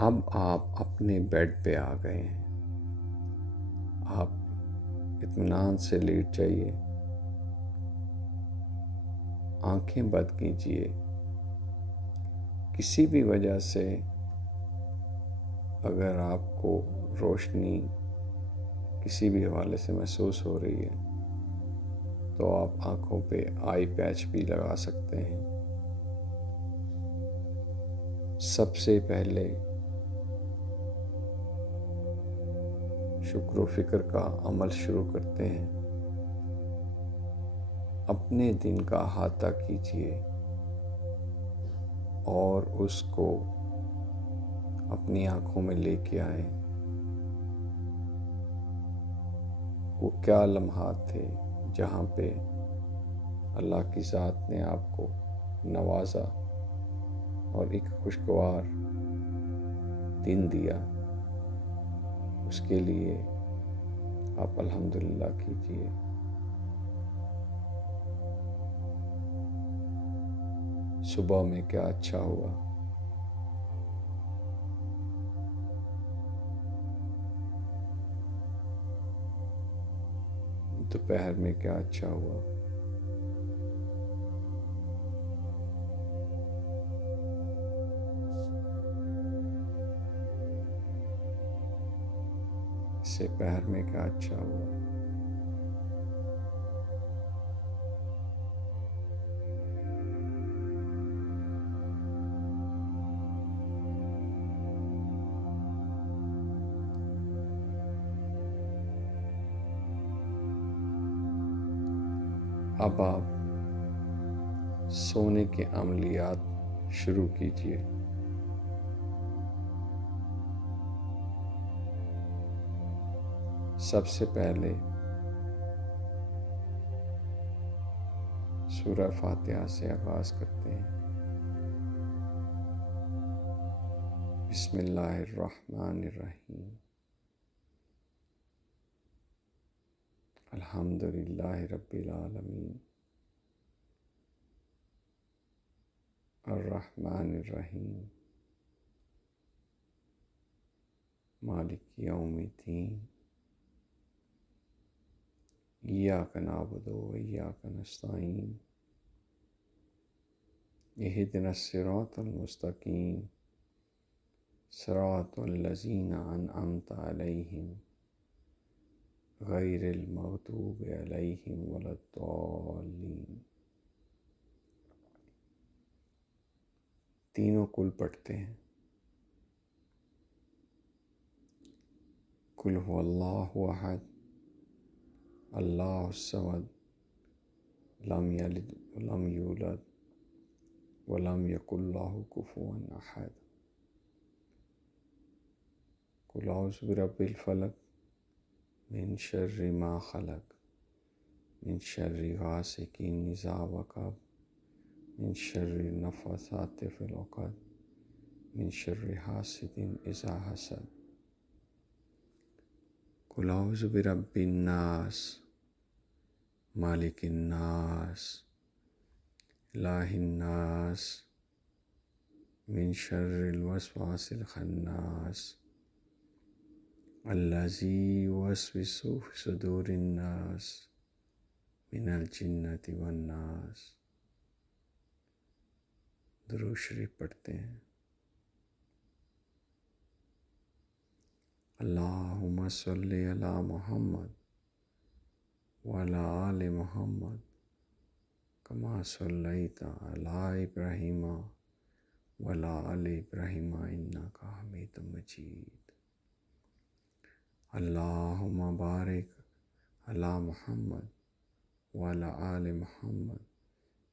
अब आप अपने बेड पे आ गए हैं। आप इत्मीनान से लेट जाइए, आंखें बंद कीजिए। किसी भी वजह से अगर आपको रोशनी किसी भी हवाले से महसूस हो रही है तो आप आंखों पे आई पैच भी लगा सकते हैं। सबसे पहले शुक्र फिक्र का अमल शुरू करते हैं। अपने दिन का अहाता कीजिए और उसको अपनी आंखों में लेके आए। वो क्या लम्हात थे जहाँ पे अल्लाह की ज़ात ने आपको नवाजा और एक खुशगवार दिन दिया। उसके लिए आप अल्हम्दुलिल्लाह कीजिए। सुबह में क्या अच्छा हुआ, दोपहर में क्या अच्छा हुआ, दोपहर में क्या अच्छा हुआ। अब आप सोने के अमलियात शुरू कीजिए। सबसे पहले सूरह फातिहा से आगाज़ करते हैं। बिस्मिल्लाहिर्रहमानिर्रहीम। अल्हम्दुलिल्लाहि रब्बिल आलमीन। अर्रहमानिर्रहीम। मालिक यौमिद्दीन। इय्याका नअबुदु व इय्याका नस्तईन। इहदिनस सिरातल मुस्तकीम। सिरातल लज़ीना अनअमता अलैहिम गैरिल मग़दूबि अलैहिम वलद्दाल्लीन। तीनों कुल पढ़ते हैं। कुल हुवल्लाहु अहद, अल्लाहुस समद, लम यलिद वलम यूलद वलम यकुल लहू कुफुवन अहद। कुल औज़ु बिरब्बिल फलक मिन शर्रि मा खलक, मिन शर्रि गासिकिन इज़ा वक़ब, मिन शर्रि नफ़्फ़ासाति फ़िल उक़द, मिन शर्रि हासिदिन इज़ा हसद। कुल औज़ु बिरब्बिन नास, मालिकिन नास, इलाहिन नास, मिन शर्रिल वसवासिल खन्नास, अल्लज़ी युवस्विसु फ़ी सुदूरिन नास, मिनल जिन्नति वन नास। दुरूद शरीफ पढ़ते हैं। अल्लाहुम्मा सल्लि अला मुहम्मद व अला आलि मुहम्मद कमा सल्लैता अला इब्राहीम व अला आलि इब्राहीम इन्नका हमीदुम मजीद। अल्लाहुम्मा बारिक अला मुहम्मद व अला आलि मुहम्मद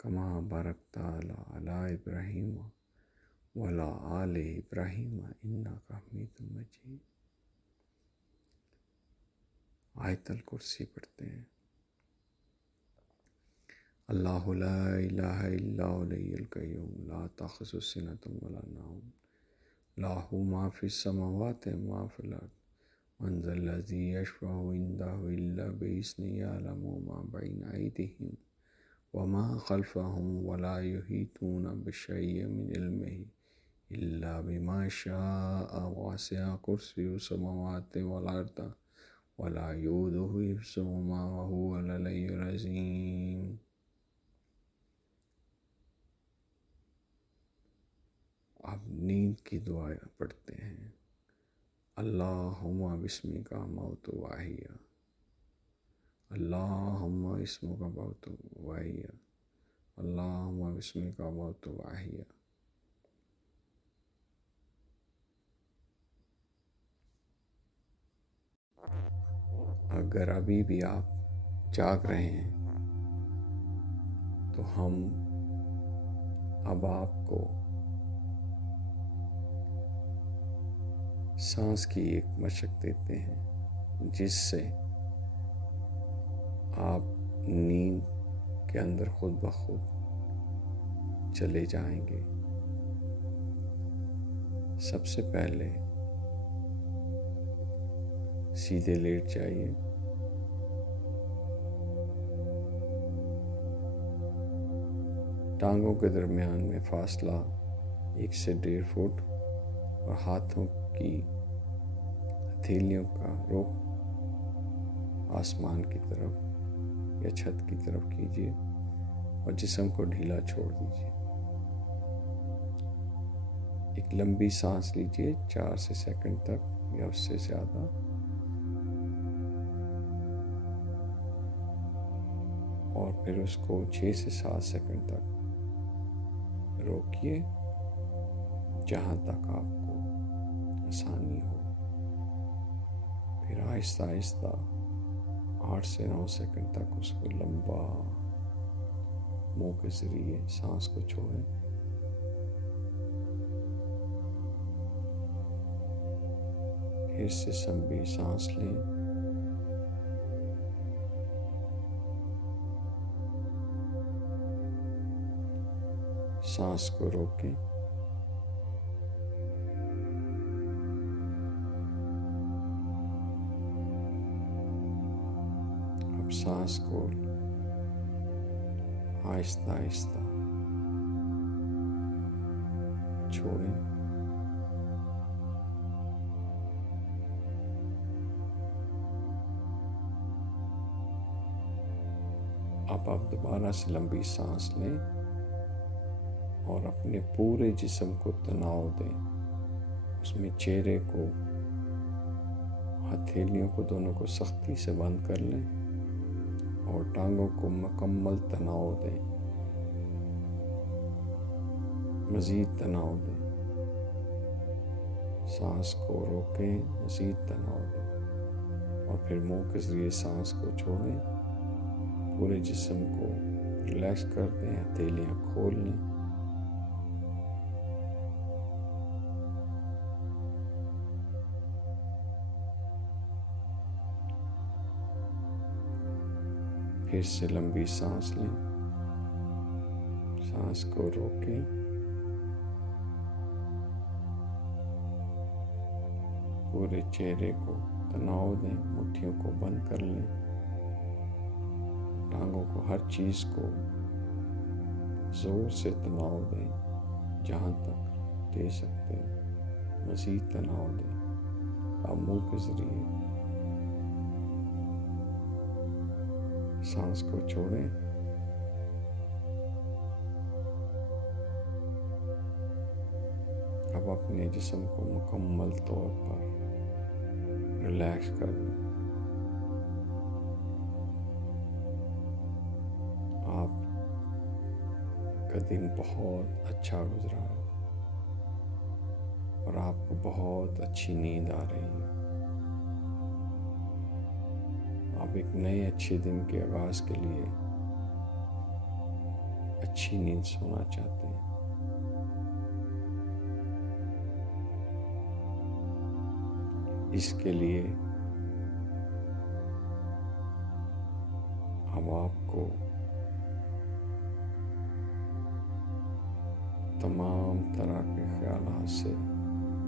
कमा बारकता अला इब्राहीम व अला आलि इब्राहीम इन्नका हमीदुम मजीद। आयतल कुर्सी पढ़ते हैं। अल्लाहु ला इलाहा इल्ला हुवल हय्युल क़य्यूम ला तअख़ुज़ुहु सिनतुन वला नौम लहू मा फ़िस समावाति व मा फ़िल अर्ज़ मन ज़ल्लज़ी यशफ़अउ इंदहु इल्ला बिइज़्निही यअलमु मा बैना अयदीहिम व मा ख़ल्फ़हुम व ला युहीतूना बिशैइन मिन इल्मिही इल्ला बिमा शाअ वसिअ कुर्सियुहु समावाति वल अर्द वला यऊदुहु हिफ्ज़ुहुमा व हुवल अलिय्युल अज़ीम। आप नींद की दुआ पढ़ते हैं। अल्लाहुम्मा बिस्मिका मौतु वाहिया, अल्लाहुम्मा बिस्मिका मौतु वाहिया, अल्लाहुम्मा बिस्मिका मौतु वाहिया। अगर अभी भी आप जाग रहे हैं तो हम अब आपको सांस की एक मशक देते हैं जिससे आप नींद के अंदर खुद ब खुद चले जाएंगे। सबसे पहले सीधे लेट जाइए। टांगों के दरमियान में फासला 1 से 1.5 फुट और हाथों की हथेलियों का रुख आसमान की तरफ या छत की तरफ कीजिए और जिस्म को ढीला छोड़ दीजिए। एक लंबी सांस लीजिए 4 से सेकंड तक या उससे ज़्यादा। और फिर उसको 6 से 7 सेकंड तक रोकिए जहाँ तक आपको आसानी हो। फिर आहिस्ता आहिस्ता 8 से 9 सेकंड तक उसको लंबा मुंह के ज़रिए सांस को छोड़ें। फिर से लंबी सांस लें। सांस को रोकें। अब सांस को आहिस्ता आहिस्ता छोड़ें। अब आप दोबारा से लंबी सांस लें और अपने पूरे जिस्म को तनाव दें। उसमें चेहरे को, हथेलियों को दोनों को सख्ती से बंद कर लें और टांगों को मुकम्मल तनाव दें, मज़ीद तनाव दें। सांस को रोकें, मज़ीद तनाव दें और फिर मुंह के ज़रिए सांस को छोड़ें। पूरे जिस्म को रिलैक्स कर दें, हथेलियाँ खोल लें। फिर से लंबी सांस लें, सांस को रोकें, पूरे चेहरे को तनाव दें, मुट्ठियों को बंद कर लें, टांगों को, हर चीज़ को ज़ोर से तनाव दें जहाँ तक दे सकते हैं, मज़ीद तनाव दें। आप मुंह के ज़रिए सांस को छोड़ें। अब अपने जिस्म को मुकम्मल तौर पर रिलैक्स कर दें। आपका दिन बहुत अच्छा गुजरा है और आपको बहुत अच्छी नींद आ रही है। आप एक नए अच्छे दिन के आगाज़ के लिए अच्छी नींद सोना चाहते हैं। इसके लिए अब आपको तमाम तरह के ख्यालात से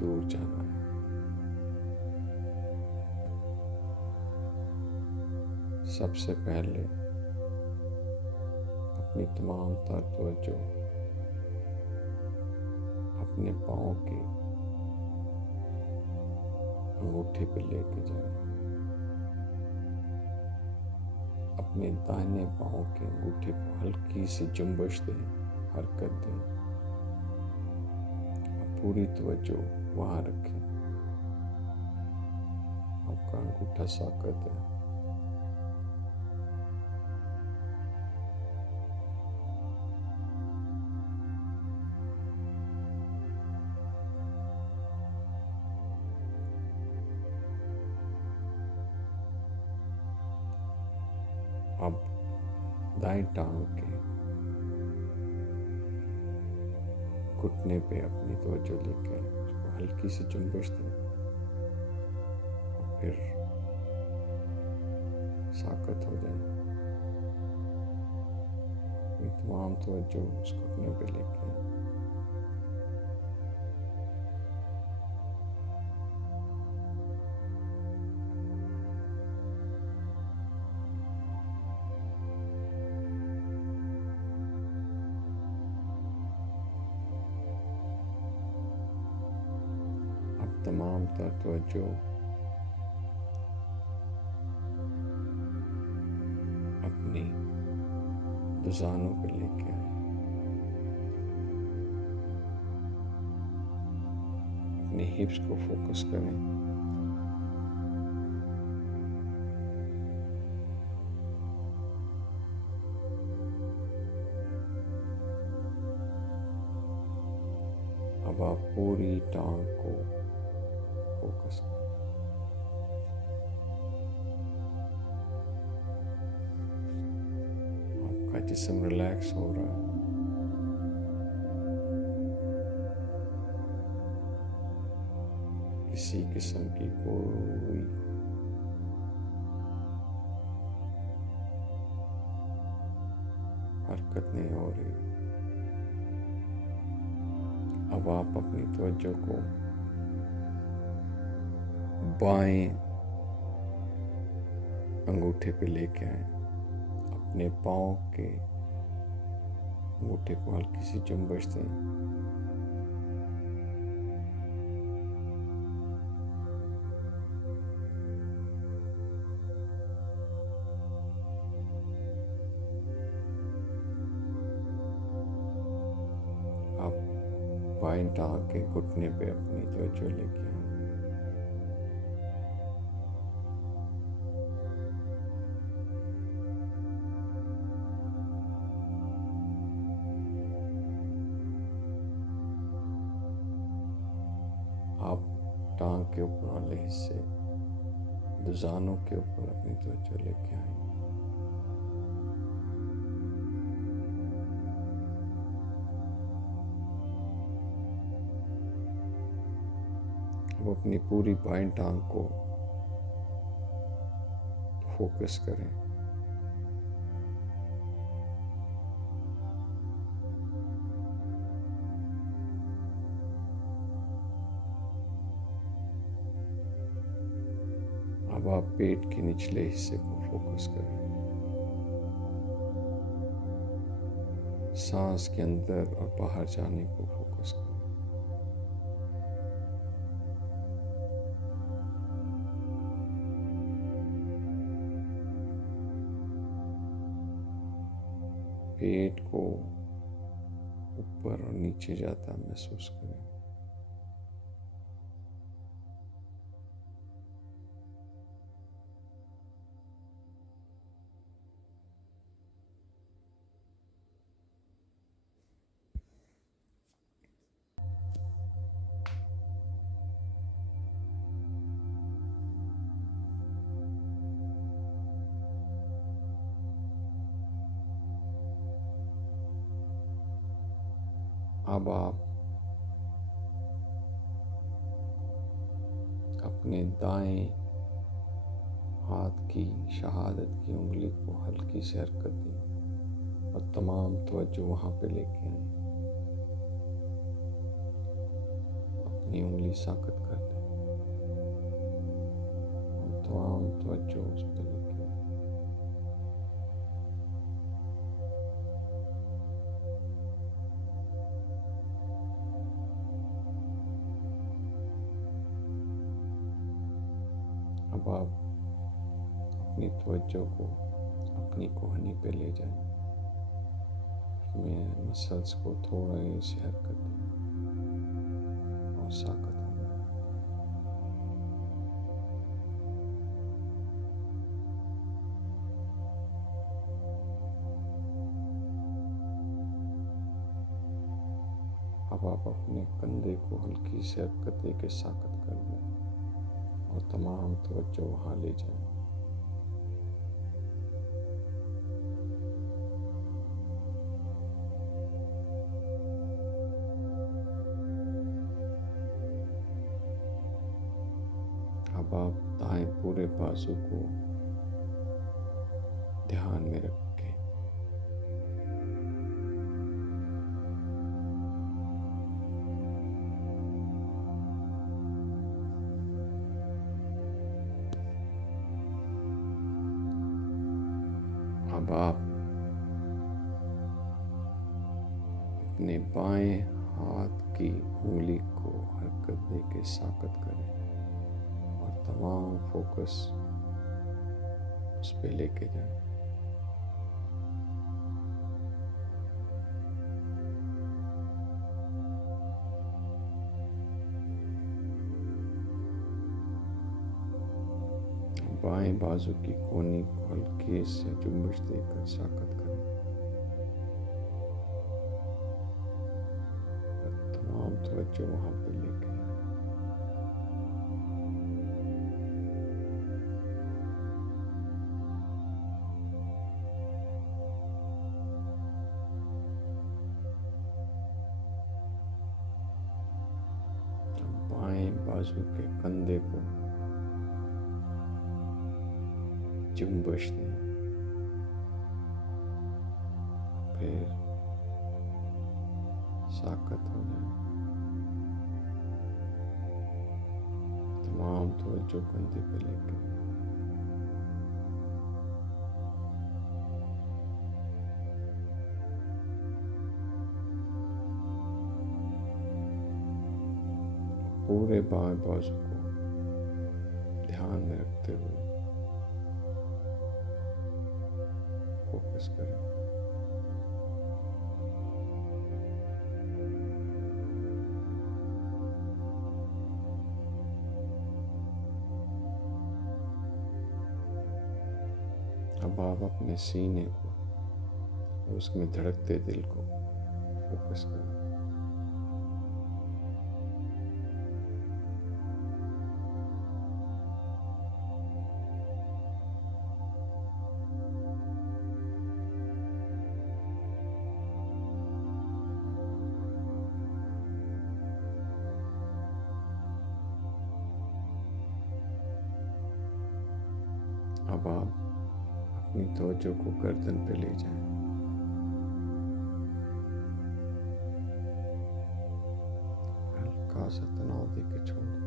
दूर जाना है। सबसे पहले अपनी तमाम तर तवज्जो अपने पाँव के अंगूठे पे लेके जाएं। अपने दाहिने पाँव के अंगूठे को हल्की सी जुम्बश दें, हरकत दें और पूरी तवज्जो वहाँ रखें। आपका अंगूठा साकत है। अब दाएं टांग के घुटने पे अपनी तवज्जो लेकर उसको हल्की सी जुम्बश दें और फिर साकत हो जाए। अपनी तमाम तवज्जो उस घुटने पे लेके अब तमाम तवज्जो अपनी दुजानों पे लेके आए। अपने हिप्स को फोकस करें। अब आप पूरी टांग को फोकस करें। आपका जिस्म रिलैक्स हो रहा है। किसी किस्म की कोई हरकत नहीं हो रही। अब आप अपनी तवज्जो को बाएं अंगूठे पे लेके आए। अपने पाँव के अंगूठे को हल्की सी जुम्बश दें। आप बाएं टांग के घुटने पे अपनी तवज्जो लेके आए। आप टांग के ऊपर वाले हिस्से दुजानों के ऊपर अपनी तवज्जो लेके आए। अब अपनी पूरी बाएं टांग को फोकस करें। अब आप पेट के निचले हिस्से को फोकस करें। सांस के अंदर और बाहर जाने को फोकस करें। पेट को ऊपर और नीचे जाता महसूस करें। अब आप अपने दाएं हाथ की शहादत की उंगली को हल्की से हरकत दें और तमाम तवज्जो वहाँ पे लेके आए। अपनी उंगली साकत कर दें और तमाम तवज्जो उस पर लेके आए। अब आप अपनी तवज्जो को अपनी कोहनी पे ले जाएं। उसमें मसल्स को थोड़ा सी हरकत दें और साकत हो जाए। अब आप अपने कंधे को हल्की से हरकत दे के साकत कर दें और तमाम तवज्जो वहाँ ले जाएं। अब आप दाएं पूरे बाजू को ध्यान में रखें। अब आप अपने बाएं हाथ की उंगली को हरकत दे के साकत करें और तमाम फोकस उस पे लेके जाएं। बाएं बाजू की कोहनी को हल्के से जुम्बश देकर साकत करें और तमाम तवज्जो वहाँ पे लेके आएं। बाएं बाजू के कंधे को जुम्बश दें, फिर साकत हो जाए। तमाम तवज्जो कंधे पे लेके पूरे बाएं बाजू को ध्यान में रखते हुए फोकस करें। अब आप अपने सीने को और उसमें धड़कते दिल को फोकस करें। अब आप अपनी तवज्जो को गर्दन पे ले जाएं। हल्का सा तनाव दे के छोड़ दें।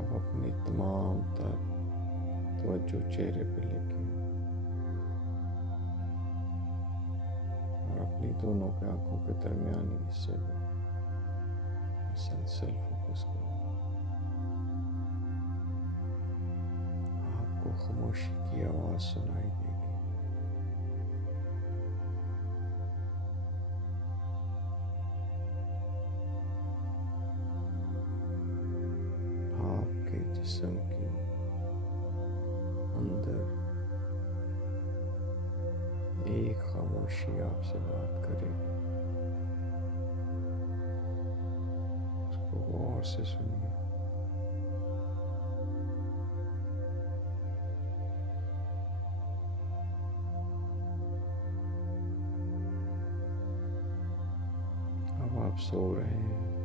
अब अपनी तमाम तवज्जो चेहरे पे लेके और अपनी दोनों के आंखों के दरमियानी हिस्से में मुसलसल फोकस करें। आपको खामोशी की आवाज़ सुनाई देगी। आपके जिस्म की अंदर एक खामोशी आपसे बात करेगी। उसको गौर से सुनिए। अब आप सो रहे हैं।